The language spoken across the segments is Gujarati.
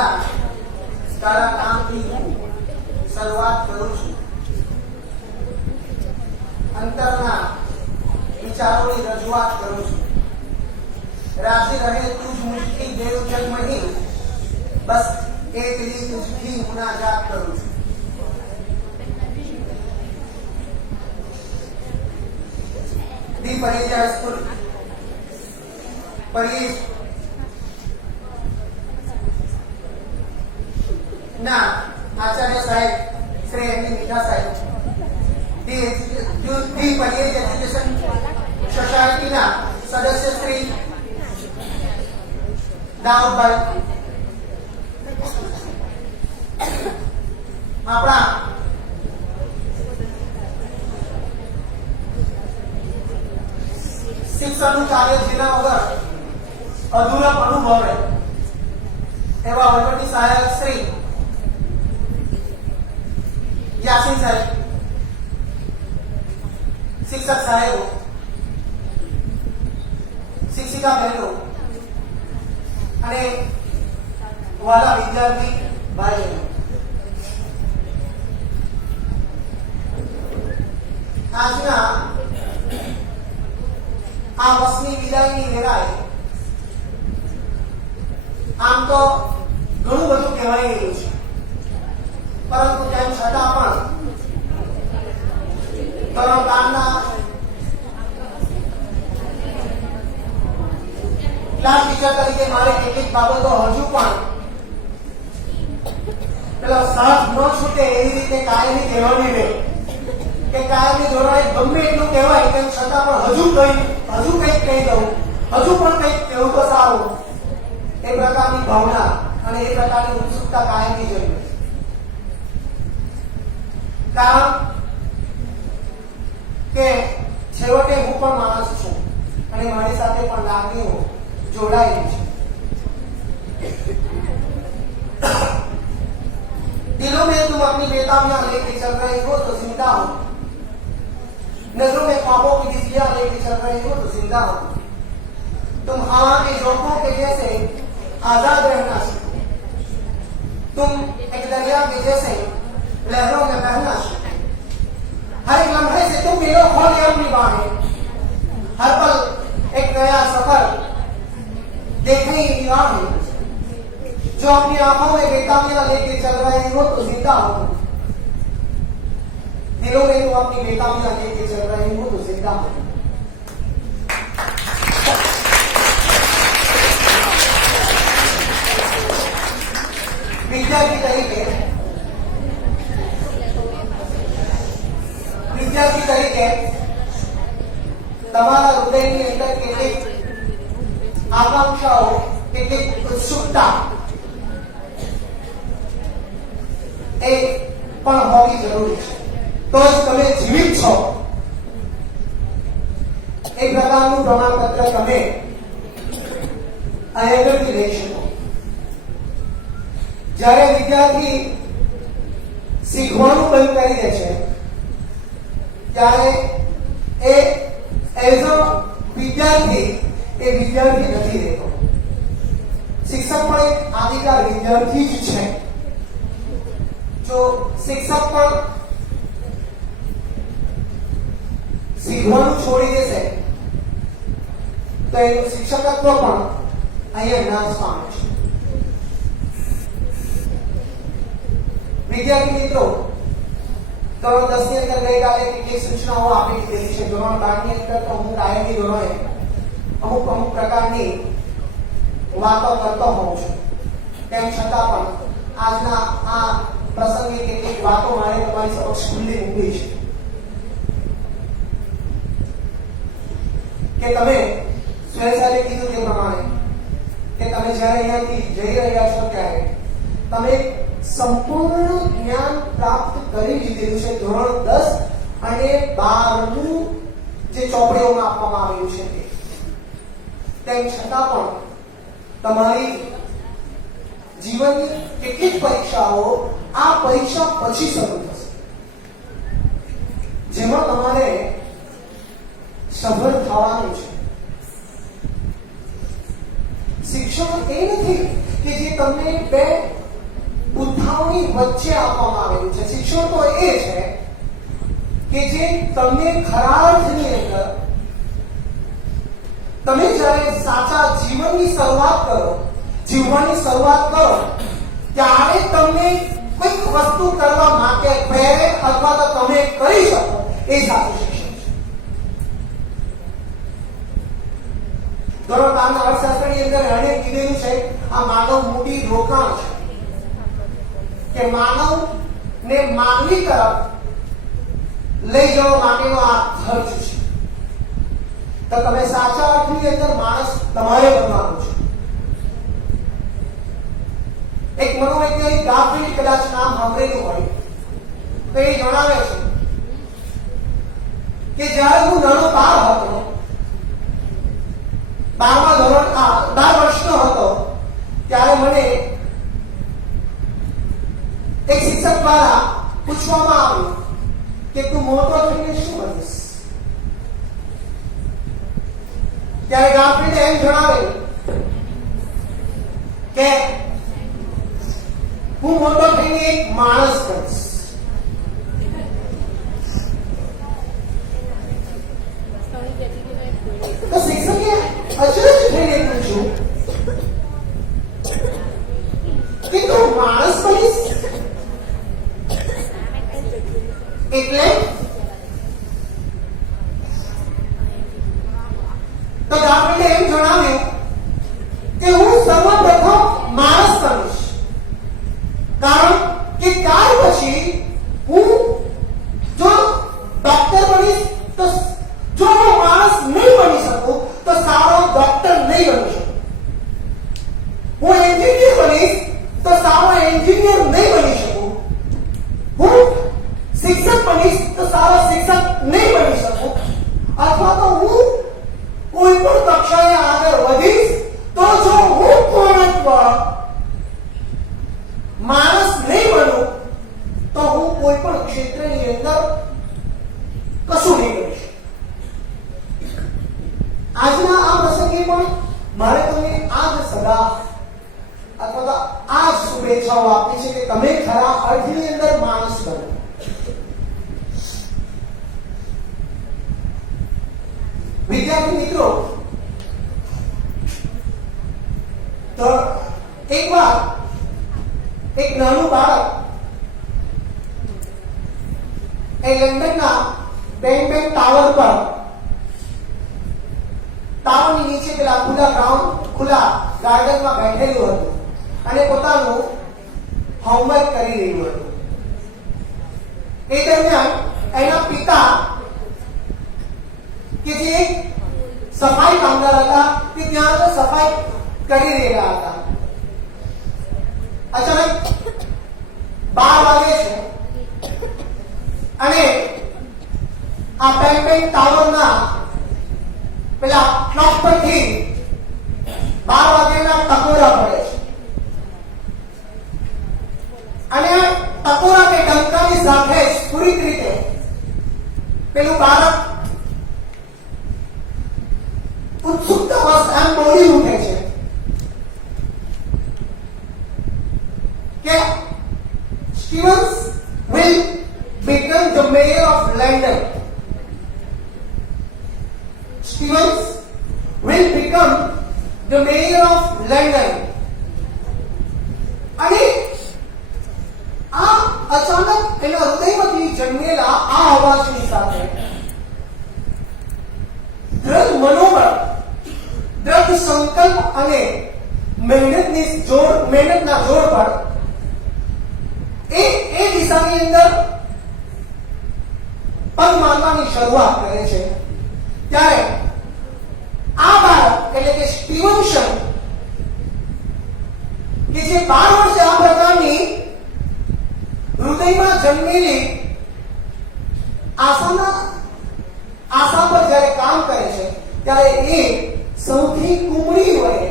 પહેલા તારા કામની શરૂઆત કરું છું. અંતરના વિચારોની રજૂઆત કરું છું. રાજી રહે તુજ મુઠ્ઠી દેવ જન્મ નહીં, બસ એટલી તુજથી મુનાજાત કરું છું. दी परिचय स्कूल परिच ना आचार्य साहेब श्री एम मीठा साहेब दी परिच एज्युकेशन सोसायटी ना सदस्य श्री दाऊदभाई अपना શિક્ષણનું કાર્ય જેના વગર અધૂરપ અનુભવે એવા વહીવટી સહાયક શ્રી યાસીન સાહેબ, શિક્ષક સાહેબો, શિક્ષિકા બહેનો અને વાલા વિદ્યાર્થી ભાઈઓ, આજના આ વર્ષની વિદાયની વેળાએ આમ તો ઘણું બધું કહેવાય ગયું છે, પરંતુ તેમ છતાં પણ ધોરણ 12ના ક્લાસ ટીચર તરીકે મારે કેટલીક બાબતો હજુ પણ પેલા સાથ ન છૂટે એવી રીતે કાયમી કહેવાની રહે કે કાયમી ધોરણે ગમે એટલું કહેવાય તેમ છતાં પણ હજુ કંઈક કહી દઉં, હજુ પણ કંઈક કહેવું તો સારું, એ પ્રકારની ભાવના અને એ પ્રકારની ઉત્સુકતા કાયમી જોઈએ. કારણ કે છેવટે હું પણ માણસ છું અને મારી સાથે પણ લાગણીઓ જોડાયેલી છે. दिलों में तुम अपनी बेताबियां लेके चल रहे हो तो जिंदा हो, नजरों में ख्वाबों की बिजलियां लेके चल रहे हो तो जिंदा हो. तुम हवा के झोंकों के जैसे आजाद रहना सीखो, तुम एक दरिया के जैसे लहरों में बहना सीखो. हर एक लम्हे से तुम मिलो खोले अपनी बाहें, हर पल एक नया सफर देखने की निगाहें. जो अपनी आंखों में बेताबियां लेके चल रहे हो तो जिंदा हो, दिलों में तुम अपनी बेताबियां लेके चल रहे हो तो जिंदा हो. विद्यार्थी तरीके તમારા હૃદયની અંદર કેટલીક આકાંક્ષાઓ, કેટલીક ઉત્સુકતા એ પણ હોવી જરૂરી છે, તો જ તમે જીવિત છો એ પ્રકારનું પ્રમાણપત્ર તમે આગળથી લઈ શકો. જ્યારે વિદ્યાર્થી શીખવાનું બંધ કરી દે છે ત્યારે એ એઝ અ વિદ્યાર્થી એ વિદ્યાર્થી નથી રહેતો. શિક્ષક પણ એક આદિકાર વિદ્યાર્થી જ છે. જો શિક્ષક પણ શીખવાનું છોડી દેશે તો એનું શિક્ષકત્વ પણ અહીંયા નાશ પામે છે. વિદ્યાર્થી મિત્રો, ધોરણ 10 ની અંદર ગઈકાલે કેટલીક સૂચનાઓ આપી દીધી છે. ધોરણ 12 ની અંદર તો હું કાયમી ધોરણે અમુક પ્રકારની વાતો કરતો હોઉં છું. તેમ છતાં પણ આજના આ પ્રસંગે કેટલીક વાતો મારે તમારી સમક્ષ ખુલ્લી મૂકવી છે કે તમે સ્વયંસારે કીધું તે પ્રમાણે કે તમે જ્યારે અહીંયાથી જઈ રહ્યા છો ત્યારે તમે સંપૂર્ણ જ્ઞાન પ્રાપ્ત કરી લીધેલું છે. ધોરણ 10 અને 12 નું જે ચોપડીઓમાં આપવામાં આવ્યું છે તેમ છતાં પણ તમારી જીવનની કેટલીક પરીક્ષાઓ આ પરીક્ષા પછી શરૂ થશે, જેમાં તમારે સફળ થવાનું છે. શિક્ષણ એ નથી કે જે તમને બે વચ્ચે આપવામાં આવેલું છે. શિક્ષણ તો એ છે કે જે તમને ખરા અર્થની અંદર તમે જ્યારે સાચા જીવનની શરૂઆત કરો, જીવવાની શરૂઆત કરો, ત્યારે તમને કોઈક વસ્તુ કરવા માટે પ્રેરે અથવા તો તમે કરી શકો, એ સાચું શિક્ષણ છે. ધોરણ 5 ના અર્થશાસ્ત્રની અંદર એને કીધેલું છે આ માનવ મૂડી રોકાણ છે, કે માનવ ને માનવી તરફ લઈ જવા માટેનો આ ખર્ચ છે. તો તમે સાચા અર્થની અંદર માણસ તમારે બનવાનું છે. એક મનોવૈજ્ઞાનિક ગાફ્રીડ કદાચ નામ સાંભળેલું હોય તો એ જણાવે છે કે જ્યારે હું નાનો બાળ હતો, 12 વર્ષનો હતો, ત્યારે મને એક શિક્ષક દ્વારા પૂછવામાં આવ્યું કે તું મોટો થઈને શું બનીશ? ત્યારે ગાફ્રીડે એમ જણાવેલું કે હું મોટો થઈને એક માણસ બનીશ. તો શિક્ષકે અચરજ થઈને પૂછ્યું કે તું માણસ બનીશ એટલે? તો ગાફ્રીડે એમ જણાવ્યું કે હું સર્વપ્રથમ માણસ બનીશ, કારણ કે ત્યાર પછી હું જો ડોક્ટર બનીશ તો જો હું માણસ નહીં બની શકું તો સારો ડોક્ટર નહીં બની શકું. હું એન્જિનિયર બનીશ તો સારો એન્જિનિયર નહીં બની શકું. હું શિક્ષક બનીશ તો સારો શિક્ષક નહીં બની શકું. અથવા તો હું કોઈ પણ કક્ષાએ આગળ વધીશ તો જો હું પૂર્ણત્વ માણસ નહીં બનું તો હું કોઈ પણ ક્ષેત્રની અંદર કશું નહીં કરી શકું. આજના આ પ્રસંગે પણ મારે તમને આ જ સલાહ અથવા તો આ જ શુભેચ્છાઓ આપી છે કે તમે ખરા અર્થની અંદર માણસ બનો. વિદ્યાર્થી મિત્રો, તો એકવાર એક નાનું બાળક એ લંડનના બેંગ ટાવર પર ટાવરની નીચે પેલા ખુલ્લા ગાર્ડનમાં બેઠેલું હતું અને પોતાનું હોમવર્ક કરી રહ્યું હતું. એ દરમિયાન એના પિતા કે જે એક સફાઈ કામદાર હતા તે ત્યાં તો સફાઈ કરી રહ્યા હતા. અચાનક 12 વાગે છે અને આ બેંગ ટાવરના પેલા ક્લોક પરથી 12 વાગ્યાના ટકોરા પડે છે અને ટકોરા કે ડંકાની સાથે જ પૂરી રીતે પેલું બાળક ઉત્સુકતાવશ એમ બોલી ઉઠે છે કે Stevens will become the mayor of London. Stevens will become the mayor of London. અને આ અચાનક એના હૃદયમાંથી જન્મેલા આ અવાજની સાથે દ્રઢ મનોબળ, દ્રઢ સંકલ્પ અને મહેનતના જોર પર એ દિશાની અંદર પગ મારવાની શરૂઆત કરે છે. ત્યારે આ બાળક એટલે કે સ્ટીવનસન કે જે 12 વર્ષે આ પ્રકારની હૃદયમાં જન્મેલી આશા પર જ્યારે કામ કરે છે ત્યારે એ સૌથી કુમળી વયે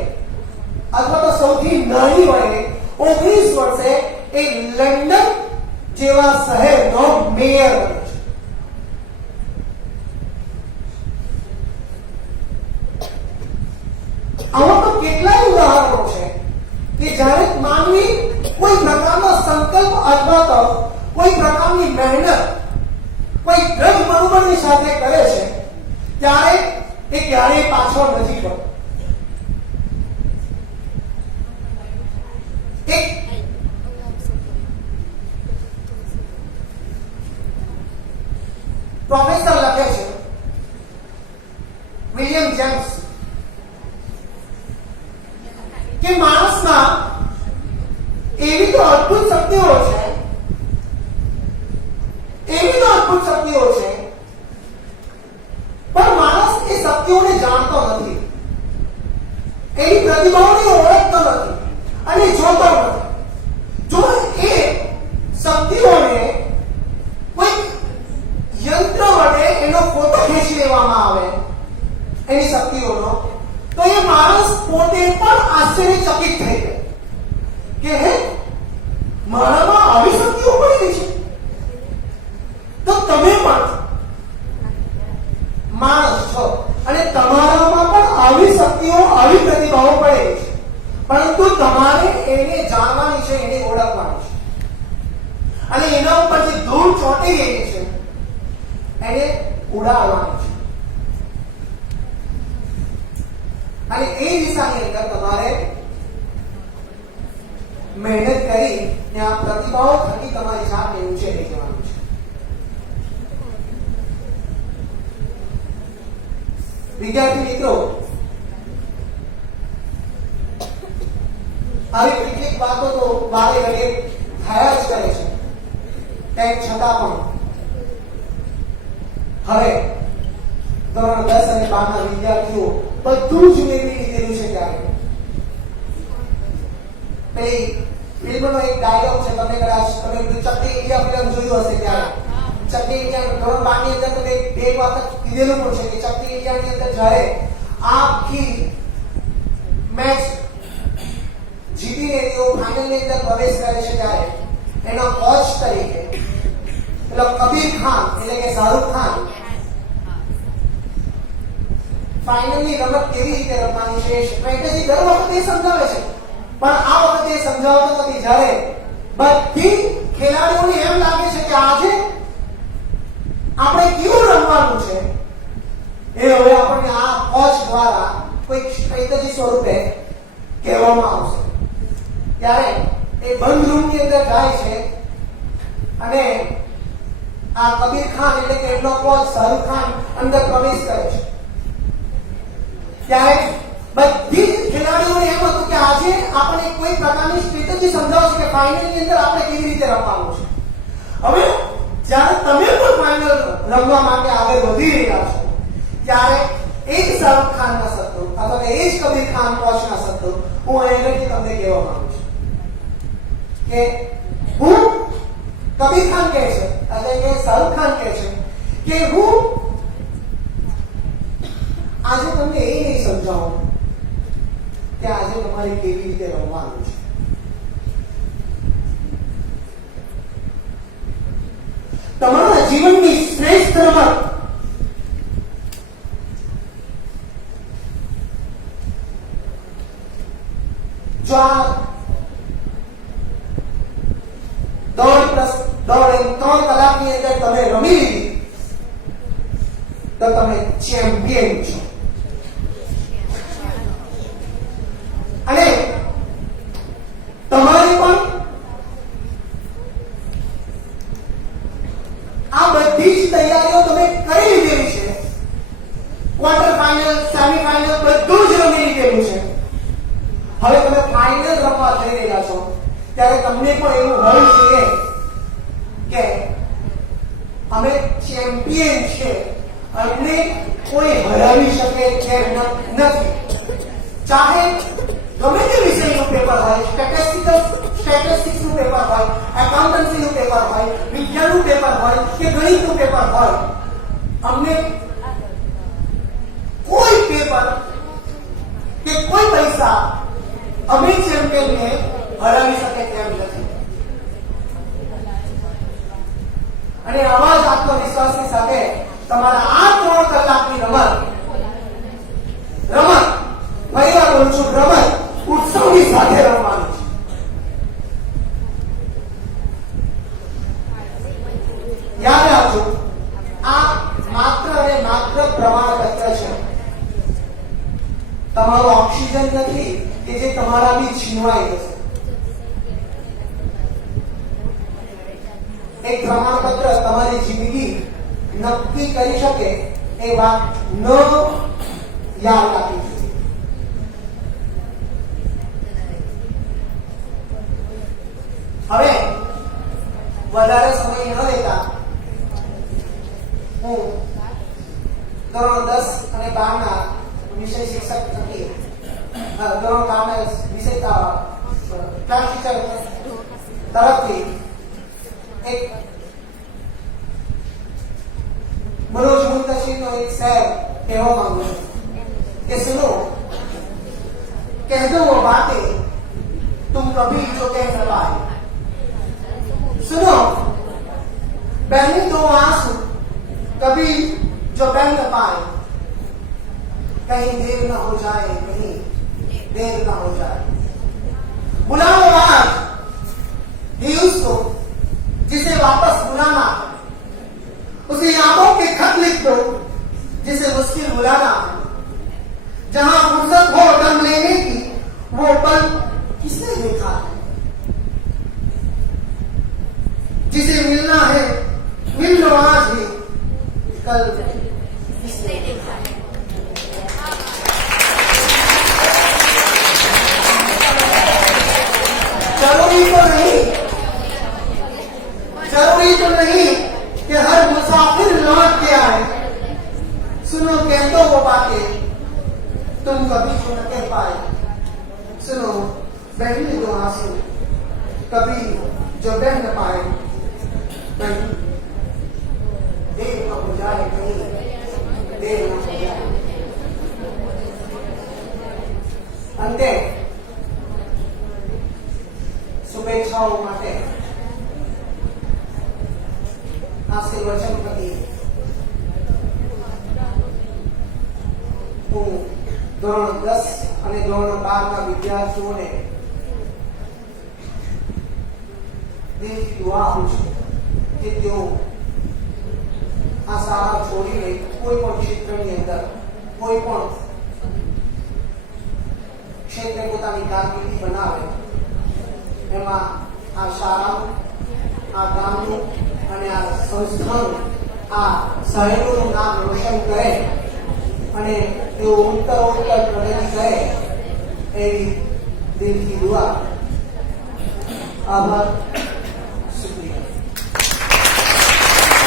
અથવા તો સૌથી નાની વયે 19 વર્ષે એ લંડન જેવા શહેરનો મેયર બને છે. આવા તો કેટલાય ઉદાહરણો છે કે જ્યારે માનવી કોઈ પ્રકારનો સંકલ્પ અથવા શક્તિઓની સાથે કરે છે ત્યારે એ ક્યારેય પાછળ નથી પડતો. એક પ્રોફેસર લખે છે વિલિયમ જેમ્સ કે માણસમાં એવી તો અદ્ભુત શક્તિઓ છે, પણ માણસ એ શક્તિઓને જાણતો નથી, એની પ્રતિભાઓને ઓળખતો નથી અને જોતો નથી. જો એ શક્તિઓને કોઈ યંત્ર વડે એનો ફોટો ખેંચી લેવામાં આવે એની શક્તિઓનો, તો એ માણસ પોતે પણ આશ્ચર્યચકિત થઈ જાય કે હે, મારામાં આવી શક્તિઓ પડી ગઈ છે. તો તમે પણ માણસ છો અને તમારામાં પણ આવી શક્તિઓ, આવી પ્રતિભાઓ પડે છે, પરંતુ તમારે એને જાણવાની છે, એને ઓળખવાની છે અને એના ઉપર જે ધૂળ ચોંટી ગઈ છે એને ઉડાડવાની છે. અને એ દિશાની અંદર તમારે મહેનત કરી ને આ પ્રતિભાઓ થકી તમારી જાતને ઊંચે લઈ જવાનું છે. વિદ્યાર્થી મિત્રો, આવી કેટલીક વાતો તો વારે ઘડીએ થયા જ કરે છે, તેમ છતાં પણ હવે ધોરણ 10 અને 12 ના વિદ્યાર્થીઓ બધું જ મેળવી લીધેલું છે. ત્યારે પેલી ફિલ્મનો એક ડાયલોગ છે, તમને કદાચ તમે ચકલી ઇન્ડિયા ફિલ્મ જોયું હશે. ત્યારે ચકલી ઇન્ડિયા ધોરણ 12 ની અંદર તમે બે વખત કીધેલું પણ છે કે ચકલી ઇન્ડિયા ની અંદર જ્યારે આખી મેચ જીતીને તેઓ ફાઇનલ ની અંદર પ્રવેશ કરે છે, ત્યારે એના કોચ તરીકે પેલો કબીર ખાન એટલે કે શાહરુખ ખાન ફાઇનલની રમત કેવી રીતે રમવાની છે સ્ટ્રેટેજી દર વખતે સમજાવે છે, પણ આ વખતે સમજાવતો નથી. જ્યારે બધી ખેલાડીઓને એમ લાગે છે કે આજે આપણે કેવું રમવાનું છે, એ હવે આપણને આ કોચ દ્વારા કોઈ સ્ટ્રેટેજી સ્વરૂપે કહેવામાં આવશે. ત્યારે એ બંધ રૂમની અંદર જાય છે અને આ કબીર ખાન એટલે કે એમનો કોચ શાહરુખ ખાન અંદર પ્રવેશ કરે છે. ત્યારે બધી ખેલાડીઓને એમ હતું કે આજે આપણે કોઈ પ્રકારની સ્ટ્રેટેજી સમજાવશે કે ફાઇનલની અંદર આપણે કેવી રીતે રમવાનું છે. હવે જ્યારે તમે પણ ફાઇનલ રમવા માટે આગળ વધી રહ્યા છો, ત્યારે એ જ શાહરુખ ખાનના શબ્દો અથવા એ જ કબીર ખાન કોચના શબ્દો હું અહીંયાથી તમને કહેવા માંગુ છું કે હું કબીર ખાન કહે છે એટલે કે શાહરુખ ખાન કહે છે કે હું આજે તમને એ નહીં સમજાવું કે આજે તમારે કેવી રીતે રમવાનું છે. તમારા જીવનની શ્રેષ્ઠ રમત જો આ દોઢ 3 કલાકની અંદર તમે રમી લીધી તો તમે ચેમ્પિયન છો. અને તમારે પણ આ બધી જ તૈયારીઓ તમે કરી લીધેલી છે. ક્વાર્ટર ફાઇનલ, સેમીફાઇનલ બધું જ રમી લીધેલું છે. હવે તમે ફાઇનલ રમવા જઈ રહ્યા છો ત્યારે તમને પણ એવું હોવું જોઈએ કે અમે ચેમ્પિયન છે, અમને કોઈ હરાવી શકે તેમ નથી. ચાહે ગમે તે વિષયનું પેપર હોય, સ્ટેટિસ્ટિક્સનું પેપર હોય, એકાઉન્ટન્સીનું પેપર હોય, વિજ્ઞાનનું પેપર હોય કે ગણિતનું પેપર હોય, અમને કોઈ પેપર કે કોઈ પૈસા અમે ચેમ્પિયનને હરાવી શકે તેમ નથી. અને આવા જ આત્મવિશ્વાસની સાથે તમારા આ 3 કલાકની રમત ફરી વાર બોલું છું, રમત ઉત્સવની સાથે રમવાની છે. યાદ રાખજો, આ ઓક્સિજન નથી કે જે તમારાથી છીનવાઈ જશે. એક પ્રમાણપત્ર તમારી જિંદગી નક્કી કરી શકે એ વાત ન યાદ રાખવી જોઈએ. હવે વધારે સમય ન લેતા હું ધોરણ 10 અને 12 ના વિષય શિક્ષક તરીકે ધોરણ 12 ના વિષય ક્લાસ ટીચર તરફથી एक मनोज मुंतशिर को एक शेर कहवा मांगू कि सुनो, कह दो वो बातें तुम कभी जो कह न पाए. सुनो बहनी दो आंसू कभी जो बह न पाए. कहीं देर न हो जाए, कहीं देर न हो जाए. बुलाओ आज ही उसको जिसे वापस बुलाना, उसे यादों के खत लिख दो जिसे मुश्किल बुलाना. जहां फुर्सत हो दम लेने की वो पल किसने देखा है. जिसे मिलना है मिल लो आज ही, कल किसने देखा है. जरूरी तो नहीं कि हर मुसाफिर लौट के आए. सुनो कह दो वो बातें तुम कभी जो न कह पाए. सुनो बहने दो आंसू कभी जो बह न पाए. कहीं देर न हो जाए, कहीं देर न हो जाए. अंते शुभेच्छाओं માટે આશીર્વચન પ્રતિ હું ધોરણ 10 અને ધોરણ 12 ના વિદ્યાર્થીઓને દિલથી દુઆ આપું છું કે તેઓ આ શાળા છોડીને કોઈ પણ ક્ષેત્રની અંદર કોઈ પણ ક્ષેત્રે પોતાની કારકિર્દી બનાવે. એમાં આ શાળાનું, આ ગામનું અને આ સંસ્થાનું, આ શહેરનું નામ રોશન કરે અને તેઓ ઉત્તરોત્તર પ્રગતિ કરે એવી દિલથી દુઆ. આભાર.